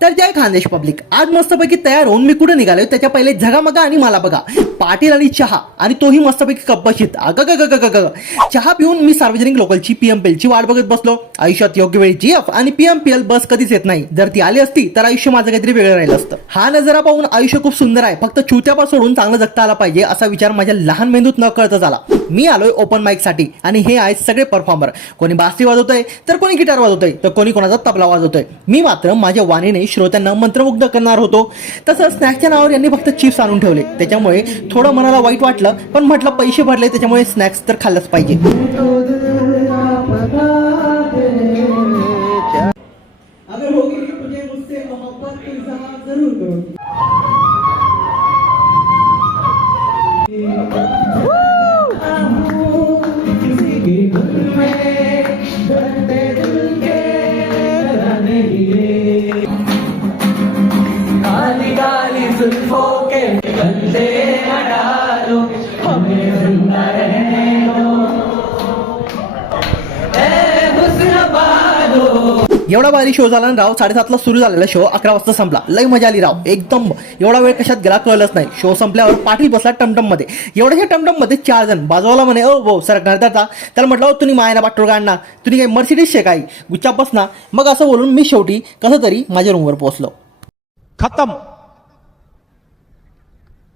तर जय खानदेश पब्लिक. आज मस्तपैकी तयार होऊन मी कुठे निघालोय? त्याच्या पहिले झगामगा आणि मला बघा. पाटील आणि चहा. आणि तोही मस्तपैकी कप्पशीत. अग ग ग ग ग चहा पिऊन मी सार्वजनिक लोकलची पीएमपीएल ची वाट बघत बसलो. आयुष्यात योग्य वेळी जीएफ आणि पीएमपीएल बस कधीच येत नाही. जर ती आली असती तर आयुष्य माझं काहीतरी वेगळं राहिलं असतं. हा नजरा पाहून आयुष्य खूप सुंदर आहे. फक्त चुत्यापा सोडून चांगलं जगता आला पाहिजे असा विचार माझ्या लहान मेंदूत न कळतच आला. मी आलोय ओपन माईकसाठी. आणि हे आहेत सगळे परफॉर्मर कोणी बासरी वाजवतोय तर कोणी गिटार वाजवतोय तर कोणी कोणाचा तबला वाजवतोय. मी मात्र माझ्या वाणीने श्रोत्यांना मंत्रमुग्ध करणार होतो. तसंच स्नॅक्सच्या नावावर यांनी फक्त चिप्स आणून ठेवले. त्याच्यामुळे थोडं मनाला वाईट वाटलं पण म्हटलं पैसे भरले त्याच्यामुळे स्नॅक्स तर खाल्लंच पाहिजे. अगर जुल्फों के बंदे न डालो हमें जिंदा रहने दो ए हुस्न बालो एवढा भारी शो झाला ना राव साडेसातला सुरू झालेला शो अकरा वाजता संपला. लई मजा आली राव एकदम. एवढा वेळ कशात गेला कळलंच नाही. शो संपल्यावर पाटील बसला टमटममध्ये एवढ्याशा टमटममध्ये चार जण बाजूला म्हणे ओ भाऊ सरकणार तर त्याला म्हटलं "ओ, तुम्ही मायना पाठोळ काढणार तुम्ही काही मर्सिडीज शे काय गुच्चा बसना मग असं बोलून मी शेवटी कसं तरी माझ्या रूमवर पोहोचलो. खत्म.